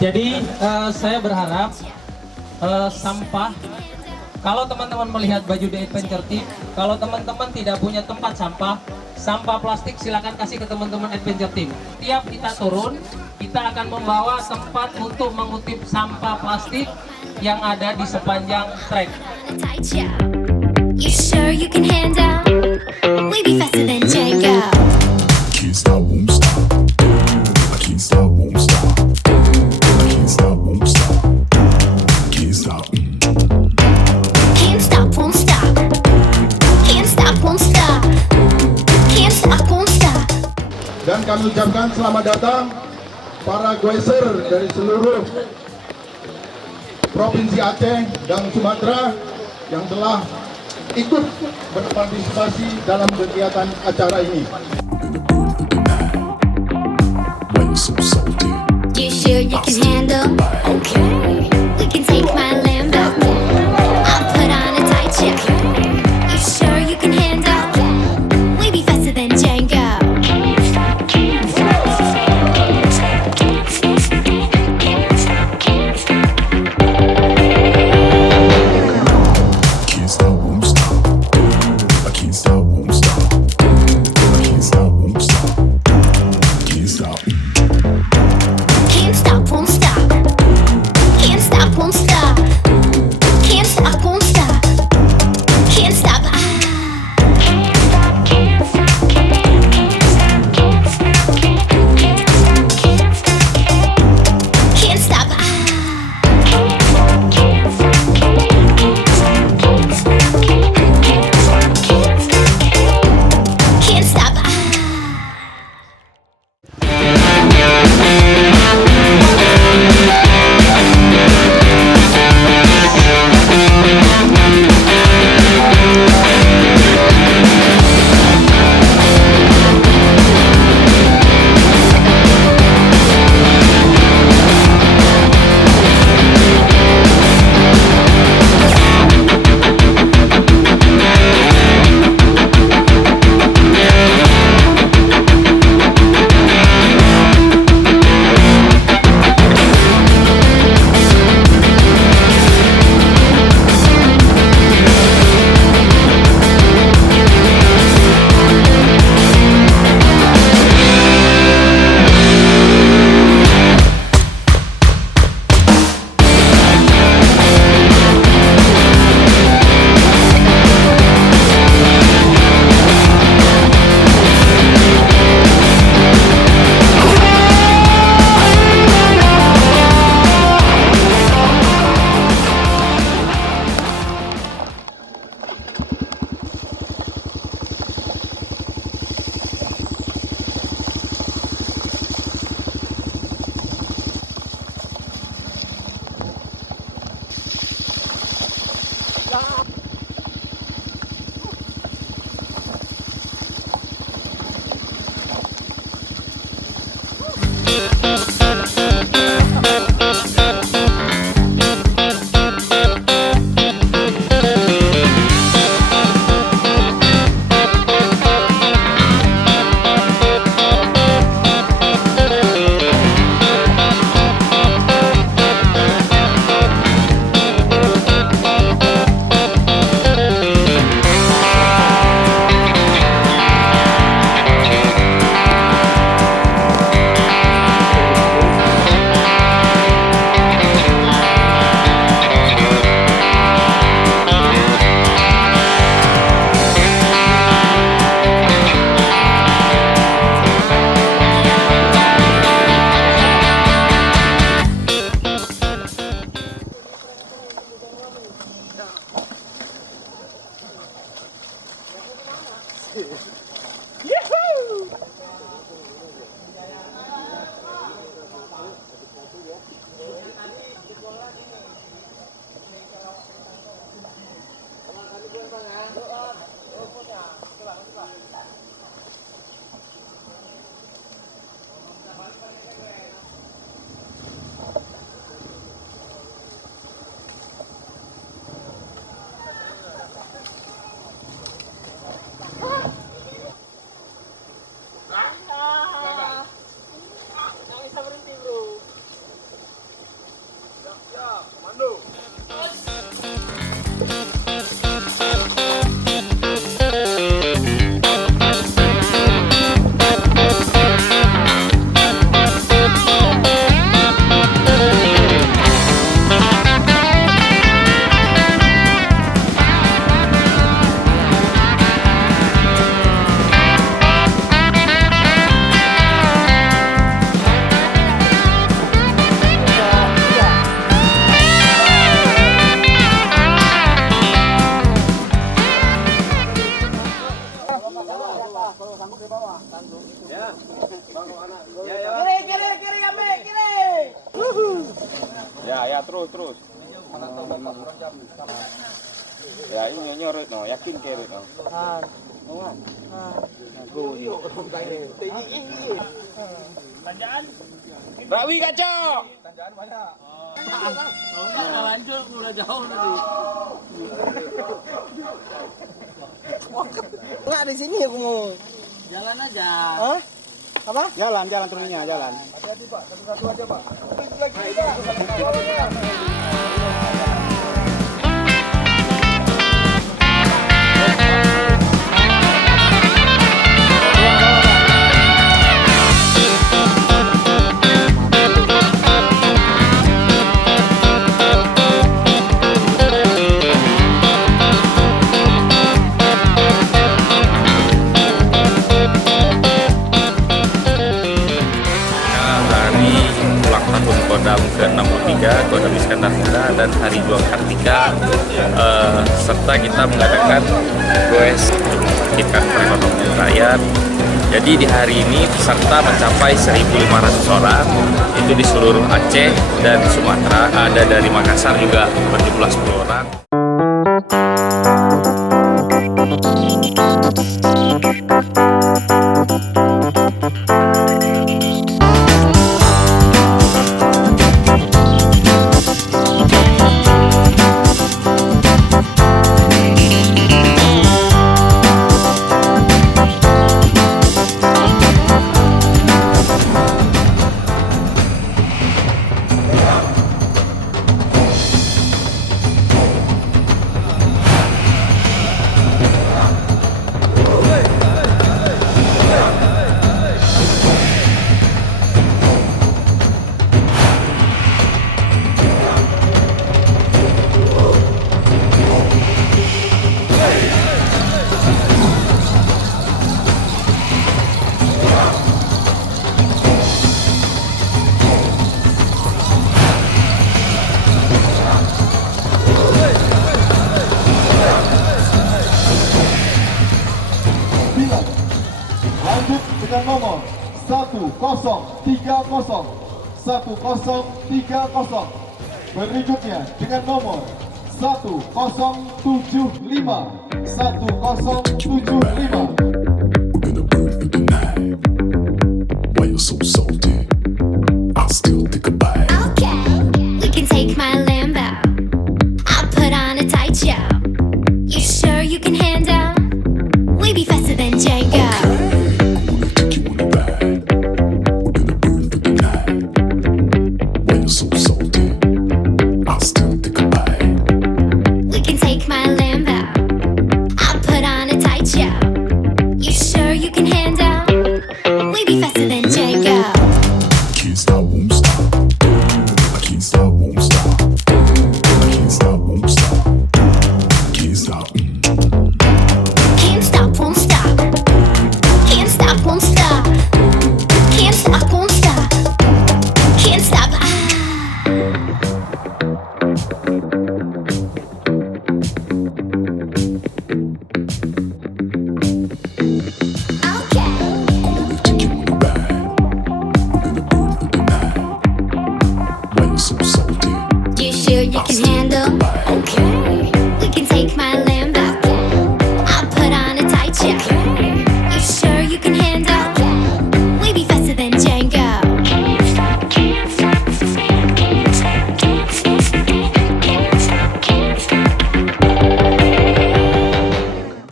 Jadi saya berharap sampah, kalau teman-teman melihat baju The Adventure Team, kalau teman-teman tidak punya tempat sampah plastik silakan kasih ke teman-teman Adventure Team. Tiap kita turun, kita akan membawa tempat untuk mengutip sampah plastik yang ada di sepanjang trek. You sure you can handle? We be faster than Django. Can't stop, won't stop. I can't stop, won't stop. I can't stop, won't stop. Can't stop. Can't stop, won't stop. Can't stop, won't stop. Can't stop, won't stop. Dan kami ucapkan selamat datang para goeser dari seluruh Provinsi Aceh dan Sumatera yang telah ikut berpartisipasi dalam kegiatan acara ini. Why you so salty? You sure you can handle? Okay. We can take my Lambo. I'll put on a tight check. You sure you can handle? We be faster than Django. Can't stop, won't stop. I can't stop, won't stop. I can't stop, won't stop. Can't stop. Can't stop, won't stop. Ya terus. Ya ini nyorot no, yakin keret no. Rawi kaco. Nggak di sini aku mau. Jalan aja. Hah? Apa? Jalan turunnya, jalan. Hari ulang tahun Kodam ke-63, Kodam Iskandar Muda, dan Hari Juang Kartika, serta kita mengadakan goes untuk membangkitkan perekonomian rakyat. Jadi di hari ini peserta mencapai 1.500 orang, itu di seluruh Aceh dan Sumatera. Ada dari Makassar juga berjumlah 10 orang. Lanjut dengan nomor 1030. Berikutnya dengan nomor 1075. We're gonna burn through the night. Why you so salty? I'll still think about